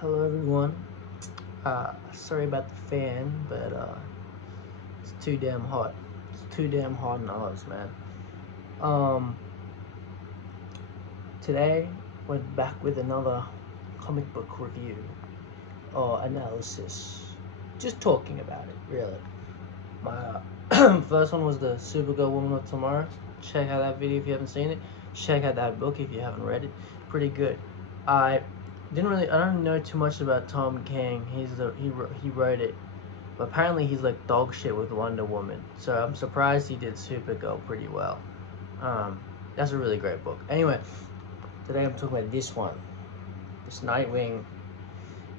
Hello everyone. Sorry about the fan, but it's too damn hot. It's too damn hot in Oz, man. Um, Today we're back with another comic book review or analysis. Just talking about it, really. My first one was the Supergirl Woman of Tomorrow. Check out that video if you haven't seen it. Check out that book if you haven't read it. Pretty good. I I don't know too much about Tom King. He wrote it, but apparently he's like dog shit with Wonder Woman. So I'm surprised he did Supergirl pretty well. That's a really great book. Anyway, today I'm talking about this one. This Nightwing,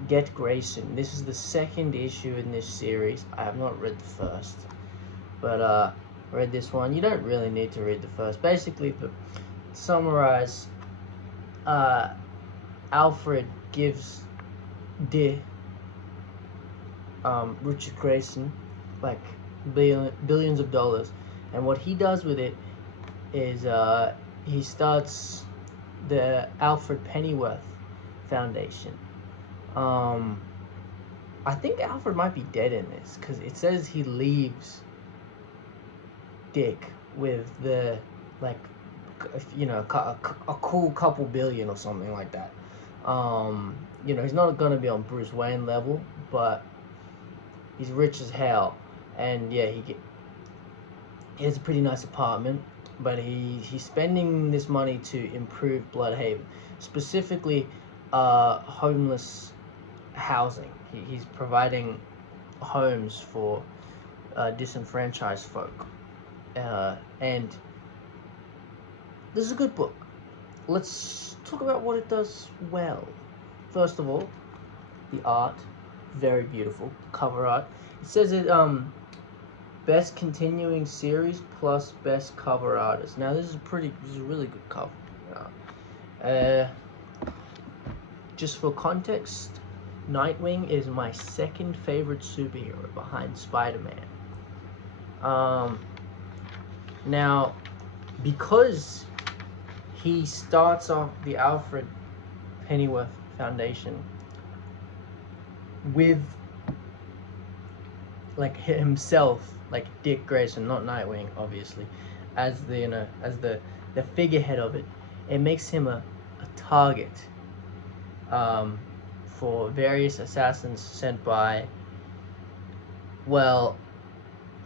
Dih Grayson. This is the second issue in this series. I have not read the first, but read this one. You don't really need to read the first. Basically, to summarize, Alfred gives Dih, Richard Grayson, like billions of dollars, and what he does with it is he starts the Alfred Pennyworth Foundation. I think Alfred might be dead in this because it says he leaves Dick with the a cool couple billion or something like that. He's not gonna be on Bruce Wayne level, but he's rich as hell, and yeah, he has a pretty nice apartment, but he's spending this money to improve Bloodhaven, specifically homeless housing. He's providing homes for disenfranchised folk, and this is a good book. Let's talk about what it does well. First of all, the art, very beautiful cover art. It says it best continuing series plus best cover artist. Now this is a really good cover. Just for context, Nightwing is my second favorite superhero behind Spider-Man. Now, because he starts off the Alfred Pennyworth Foundation with like himself, like Dih Grayson, not Nightwing, obviously, as the figurehead of it. It makes him a target for various assassins sent by, well,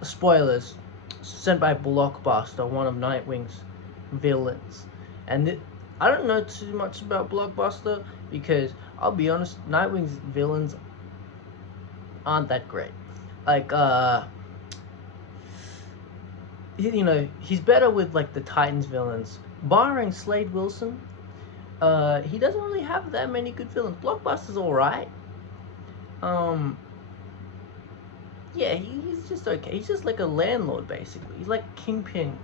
spoilers, sent by Blockbuster, one of Nightwing's villains. And I don't know too much about Blockbuster because, I'll be honest, Nightwing's villains aren't that great. Like, he's better with like the Titans villains, barring Slade Wilson. He doesn't really have that many good villains. Blockbuster's alright. Yeah, he's just okay. He's just like a landlord, basically. He's like Kingpin,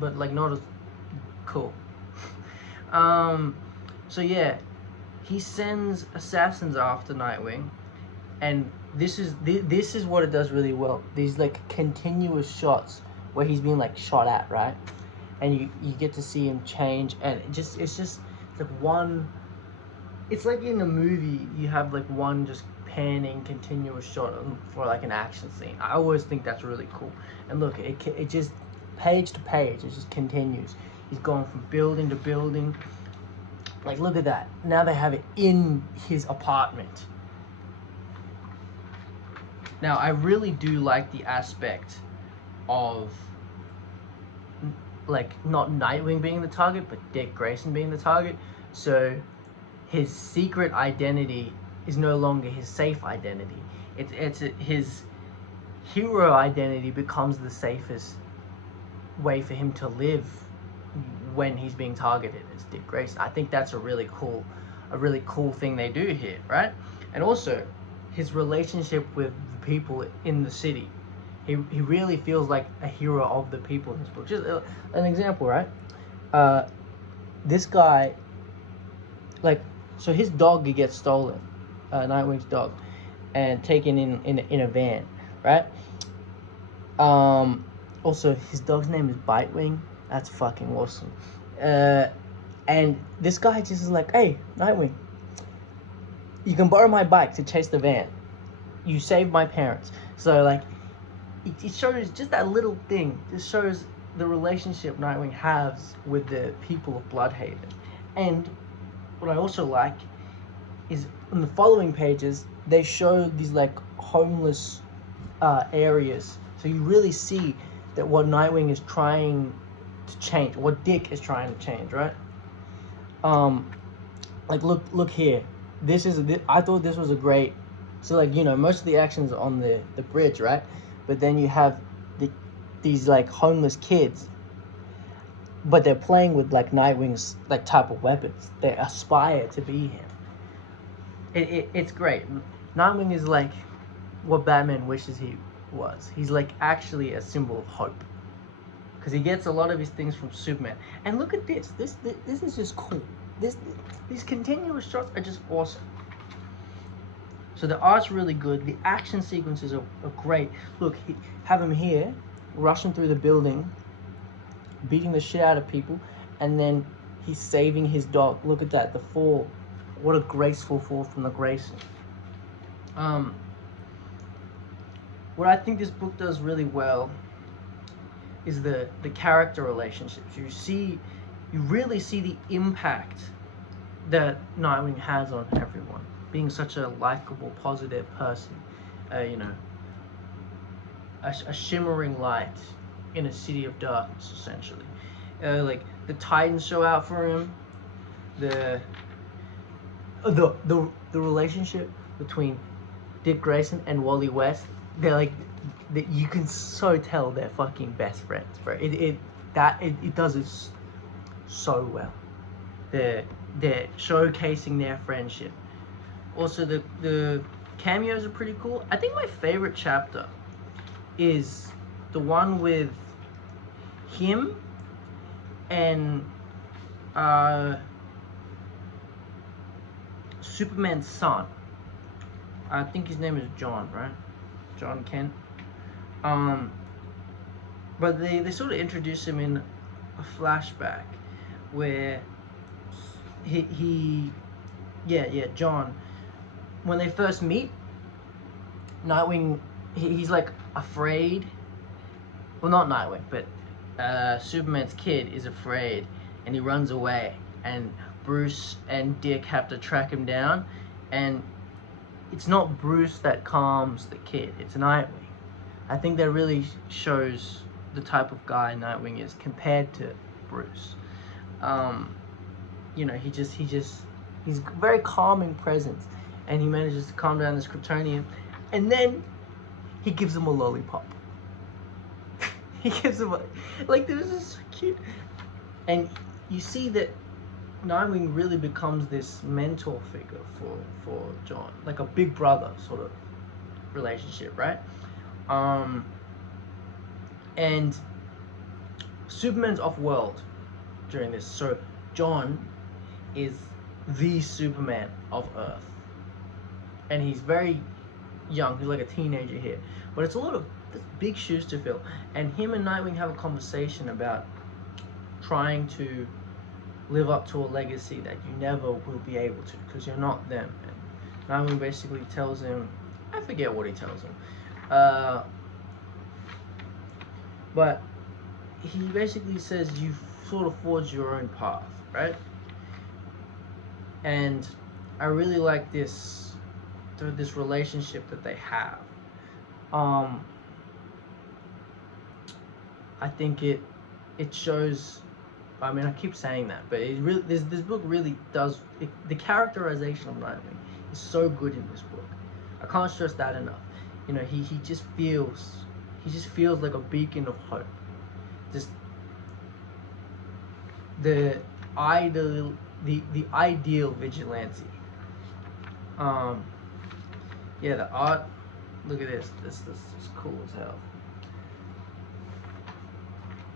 but like not as cool. So yeah, he sends assassins after Nightwing, and this is what it does really well. These like continuous shots where he's being like shot at, right? And you get to see him change, and it's just like one. It's like in a movie, you have like one just panning continuous shot for like an action scene. I always think that's really cool. And look, it just page to page, it just continues. He's going from building to building. Like, look at that. Now they have it in his apartment. Now, I really do like the aspect of, like, not Nightwing being the target, but Dih Grayson being the target. So, his secret identity is no longer his safe identity. His hero identity becomes the safest way for him to live when he's being targeted as Dih Grayson. I think that's a really cool thing they do here, right? And also, his relationship with the people in the city. He really feels like a hero of the people in this book. Just an example, right? This guy, like, so his dog gets stolen, Nightwing's dog, and taken in a van, right? Also, his dog's name is Bitewing. That's fucking awesome. And this guy just is like, hey, Nightwing, you can borrow my bike to chase the van. You saved my parents. So like, it shows just that little thing. Just shows the relationship Nightwing has with the people of Bloodhaven. And what I also like is in the following pages they show these like homeless areas. So you really see that what Nightwing is trying to change, what Dick is trying to change, right? Like look here. I thought this was a great. So like, you know, most of the action's on the bridge, right? But then you have these like homeless kids, but they're playing with like Nightwing's like type of weapons. They aspire to be him. It's great. Nightwing is like what Batman wishes he was. He's like actually a symbol of hope, because he gets a lot of his things from Superman. And look at this. This is just cool. These continuous shots are just awesome. So the art's really good. The action sequences are great. Look, have him here, rushing through the building, beating the shit out of people, and then he's saving his dog. Look at that, the fall. What a graceful fall from the Grayson. What I think this book does really well is the character relationships. You really see the impact that Nightwing has on everyone, being such a likable, positive person. You know, a shimmering light in a city of darkness, essentially. Like the Titans show out for him. The relationship between Dick Grayson and Wally West, they're like, you can so tell they're fucking best friends, bro. It does it so well. They're showcasing their friendship. Also, the cameos are pretty cool. I think my favorite chapter is the one with him and Superman's son. I think his name is John, right? John Kent. But they sort of introduce him in a flashback where John, when they first meet, Nightwing, he's like afraid. Well, not Nightwing, but Superman's kid is afraid, and he runs away, and Bruce and Dick have to track him down, and it's not Bruce that calms the kid, it's Nightwing. I think that really shows the type of guy Nightwing is compared to Bruce. You know, he's a very calming presence, and he manages to calm down this Kryptonian, and then he gives him a lollipop. He gives him like, this is so cute. And you see that Nightwing really becomes this mentor figure for John, like a big brother sort of relationship, right? And Superman's off-world during this, so John is the Superman of Earth, and he's very young. He's like a teenager here, but it's a lot of big shoes to fill. And him and Nightwing have a conversation about trying to live up to a legacy that you never will be able to, because you're not them. And Nightwing basically tells him, I forget what he tells him, but he basically says you sort of forge your own path, right? And I really like this relationship that they have. I think it shows. I mean, I keep saying that, but it really, this book really does. The characterization of Nightwing is so good in this book. I can't stress that enough. You know, he just feels like a beacon of hope. Just the ideal vigilante. Yeah, the art. Look at this. This is cool as hell.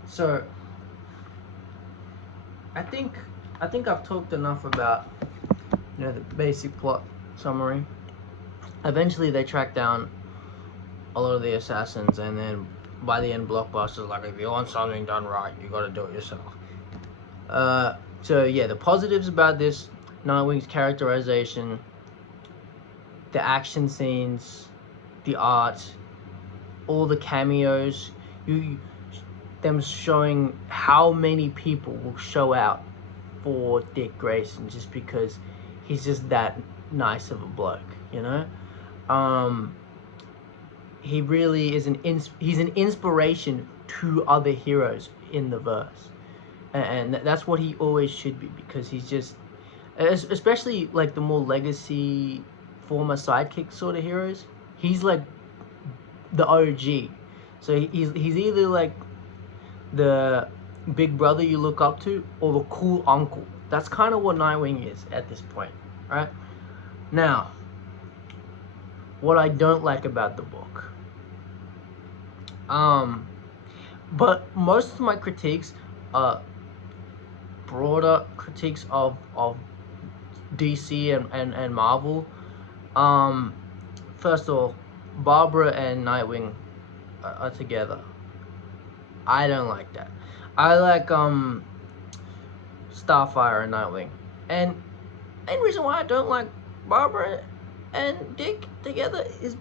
So I think I've talked enough about, you know, the basic plot summary. Eventually they track down a lot of the assassins, and then by the end Blockbuster's like, if you want something done right, you gotta do it yourself. So yeah, the positives about this: Nightwing's characterization, the action scenes, the art, all the cameos, them showing how many people will show out for Dih Grayson just because he's just that nice of a bloke, you know. He really is he's an inspiration to other heroes in the verse, and that's what he always should be, because he's just, especially like the more legacy former sidekick sort of heroes, he's like the OG. So he's either like the big brother you look up to or the cool uncle. That's kind of what Nightwing is at this point, right? Now, what I don't like about the book, but most of my critiques are broader critiques of DC and Marvel. First of all, Barbara and Nightwing are together. I don't like that. I like Starfire and Nightwing, and the reason why I don't like Barbara and Dick together is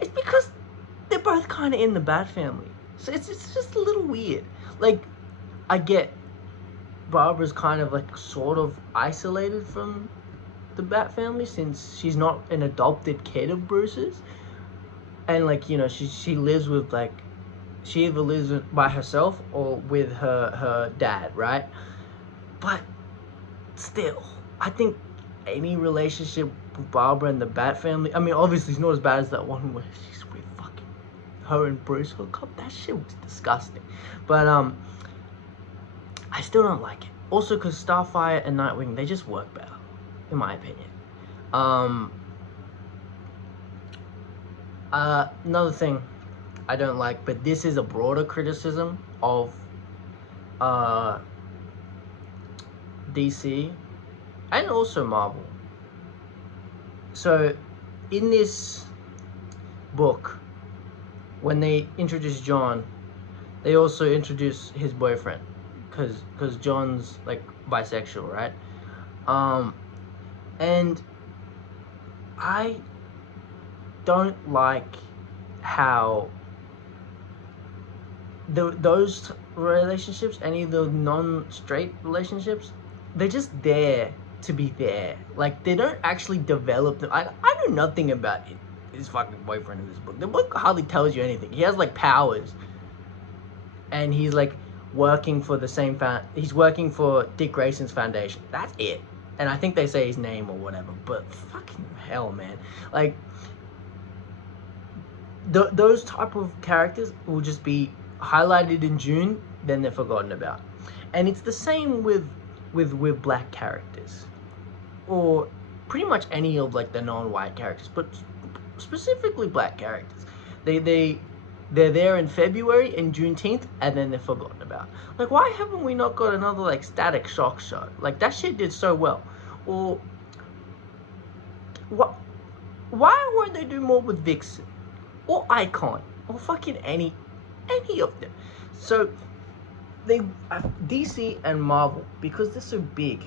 it's because they're both kind of in the Bat family. So it's just a little weird. Like, I get Barbara's kind of like sort of isolated from the Bat family since she's not an adopted kid of Bruce's, and like, you know, she lives with like, she either lives by herself or with her dad, right? But still, I think any relationship with Barbara and the Bat family, I mean, obviously it's not as bad as that one where she's with fucking her and Bruce hook up. That shit was disgusting. But I still don't like it. Also, because Starfire and Nightwing, they just work better, in my opinion. Another thing I don't like, but this is a broader criticism of DC and also Marvel. So in this book, when they introduce John, they also introduce his boyfriend, because John's like bisexual, right? And I don't like how those relationships, any of the non-straight relationships, they're just there to be there. Like, they don't actually develop them. I know nothing about his fucking boyfriend in this book. The book hardly tells you anything. He has like powers, and he's like working for the same he's working for Dih Grayson's foundation. That's it. And I think they say his name or whatever, but fucking hell, man. Like, those type of characters will just be highlighted in June, then they're forgotten about. And it's the same with black characters, or pretty much any of like the non-white characters, but specifically black characters. They're there in February and Juneteenth, and then they're forgotten about. Like, why haven't we not got another like Static Shock show? Like, that shit did so well. Or what? Why won't they do more with Vixen or Icon or fucking any of them? So they DC and Marvel, because they're so big,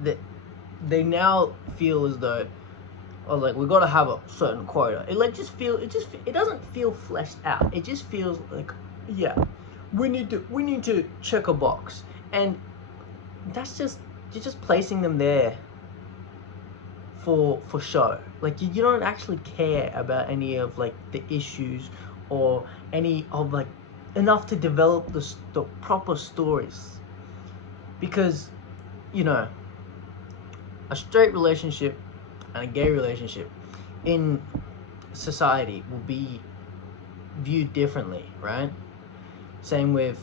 that they now feel as though, oh, like, we gotta have a certain quota. It doesn't feel fleshed out. It just feels like, yeah, we need to check a box, and you're just placing them there for show. Like, you don't actually care about any of like the issues or any of like enough to develop the proper stories, because, you know, a straight relationship and a gay relationship in society will be viewed differently, right? Same with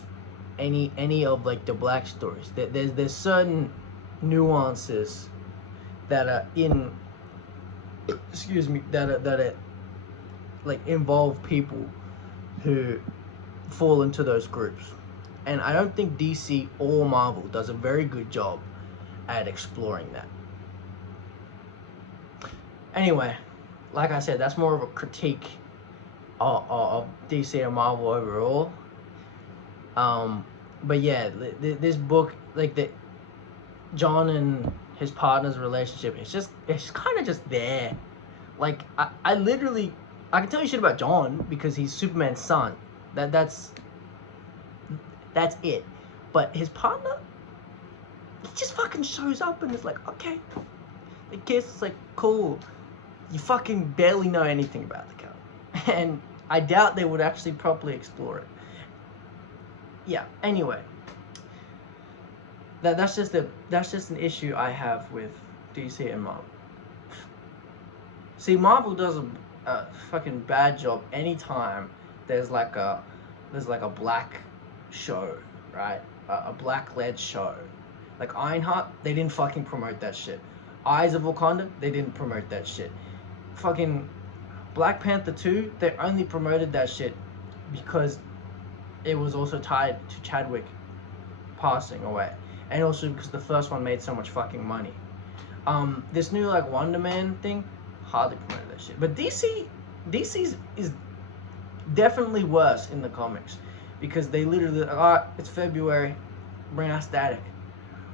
any of like the black stories. There's certain nuances that are in, that are like involve people who fall into those groups, and I don't think DC or Marvel does a very good job at exploring that. Anyway, like I said, that's more of a critique of DC and Marvel overall. But yeah, this book, like, the John and his partner's relationship, it's kind of just there. Like I literally, I can tell you shit about John because he's Superman's son. That's it. But his partner, he just fucking shows up and it's like, okay, they kiss. It's like, cool. You fucking barely know anything about the character, and I doubt they would actually properly explore it. Yeah. Anyway, that's just an issue I have with DC and Marvel. See, Marvel does a fucking bad job anytime there's like a black show, right? A black led show. Like Ironheart, they didn't fucking promote that shit. Eyes of Wakanda, they didn't promote that shit. Fucking Black Panther 2, they only promoted that shit because it was also tied to Chadwick passing away. And also because the first one made so much fucking money. This new like Wonder Man thing, hardly promoted that shit. But DC's is definitely worse in the comics. Because they literally, alright, it's February, bring out Static,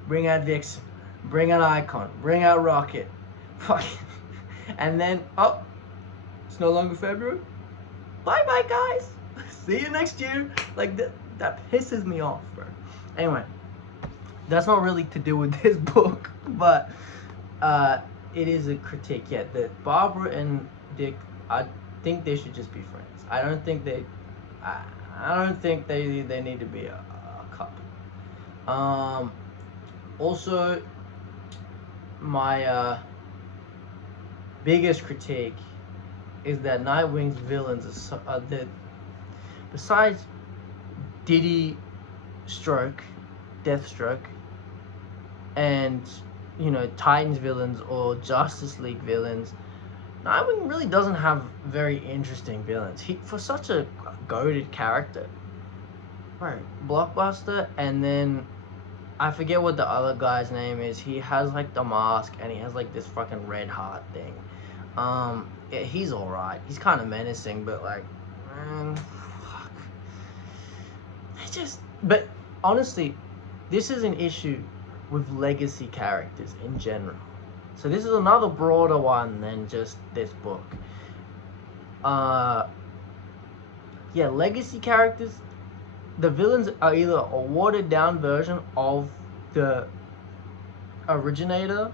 bring out Vixen, bring out Icon, bring out Rocket. Fucking. And then, oh, it's no longer February. Bye bye, guys. See you next year. Like, that pisses me off, bro. Anyway, that's not really to do with this book, but it is a critique. Yeah, that Barbara and Dick, I think they should just be friends. I don't think they need to be a couple. Also, my biggest critique is that Nightwing's villains are that besides Diddy Stroke, Deathstroke, and Titans villains or Justice League villains, Nightwing really doesn't have very interesting villains. For such a goated character, right? Blockbuster, and then I forget what the other guy's name is. He has like the mask and he has like this fucking red heart thing. Yeah, he's alright. He's kind of menacing, but like, man, fuck. But honestly, this is an issue with legacy characters in general. So this is another broader one than just this book. Yeah, legacy characters, the villains are either a watered down version of the originator,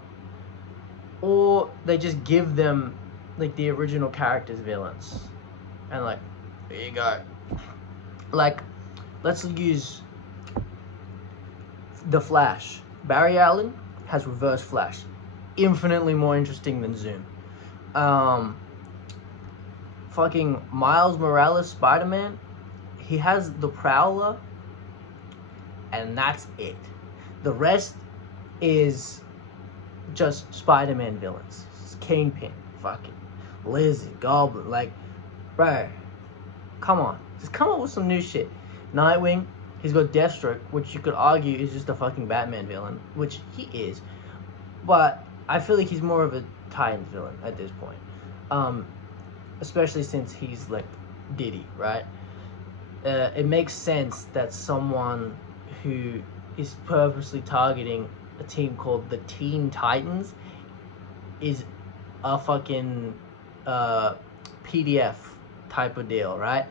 or they just give them like the original character's villains. And like, there you go. Like, let's use the Flash. Barry Allen has Reverse Flash. Infinitely more interesting than Zoom. Fucking Miles Morales Spider-Man, he has the Prowler, and that's it. The rest is just Spider-Man villains. It's Kingpin, fucking Lizard, Goblin, like, bro, come on. Just come up with some new shit. Nightwing, he's got Deathstroke, which you could argue is just a fucking Batman villain, which he is. But I feel like he's more of a Titans villain at this point. Especially since he's like Diddy, right? It makes sense that someone who is purposely targeting a team called the Teen Titans is a fucking PDF type of deal, right?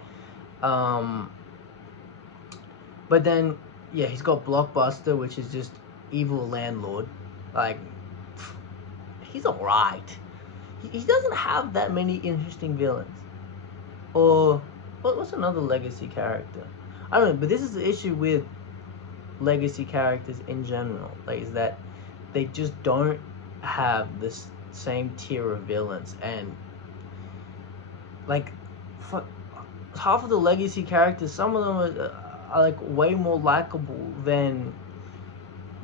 But then, yeah, he's got Blockbuster, which is just evil landlord. Like, he's alright. He doesn't have that many interesting villains. Or, what's another legacy character? I don't know, but this is the issue with legacy characters in general. Like, is that they just don't have this same tier of villains. And, like, for half of the legacy characters, some of them are like way more likable than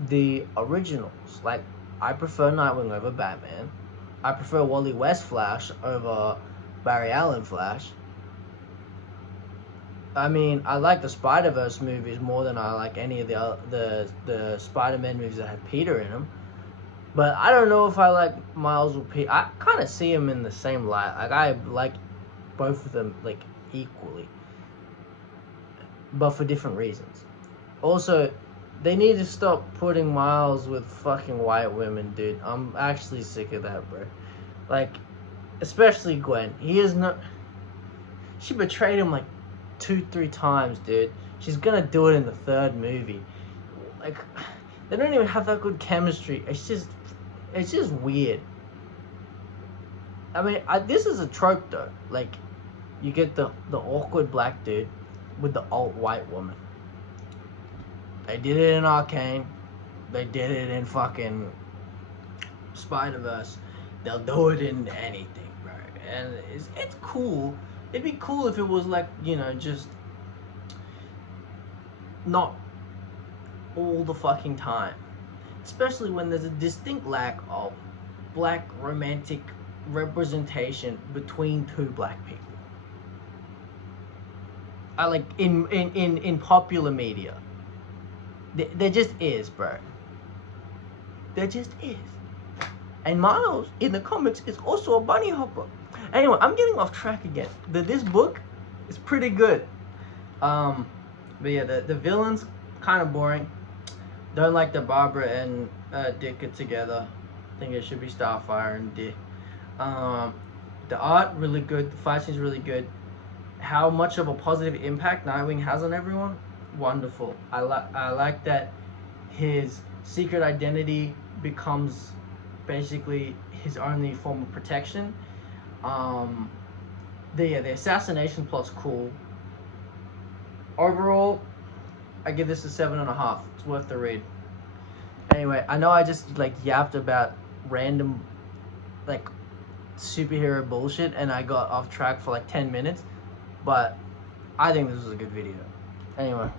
the originals. Like, I prefer Nightwing over Batman. I prefer Wally West Flash over Barry Allen Flash. I mean, I like the Spider-Verse movies more than I like any of the Spider-Man movies that have Peter in them. But I don't know if I like Miles or Peter. I kind of see them in the same light. Like, I like both of them, like, equally. But for different reasons. Also, They need to stop putting Miles with fucking white women, dude. I'm actually sick of that, bro. Like, especially Gwen. He is not. She betrayed him like 2-3 times, dude. She's gonna do it in the third movie. Like, they don't even have that good chemistry. It's just weird. I mean, this is a trope though. Like, you get the awkward black dude with the alt white woman. They did it in Arcane. They did it in fucking Spider-Verse. They'll do it in anything, bro. And it's cool. It'd be cool if it was like, you know, just not all the fucking time. Especially when there's a distinct lack of black romantic representation between two black people. I like in popular media. There just is, bro. There just is. And Miles in the comics is also a bunny hopper. Anyway, I'm getting off track again. This book is pretty good. But yeah, the villain's kind of boring. Don't like that Barbara and Dick get together. I think it should be Starfire and Dick. The art really good. The fight scene's really good. How much of a positive impact Nightwing has on everyone? Wonderful. I like that his secret identity becomes basically his only form of protection. The assassination plot's cool. Overall, I give this a 7.5. It's worth the read. Anyway, I know I just like yapped about random like superhero bullshit and I got off track for like 10 minutes, but I think this was a good video. Anyway.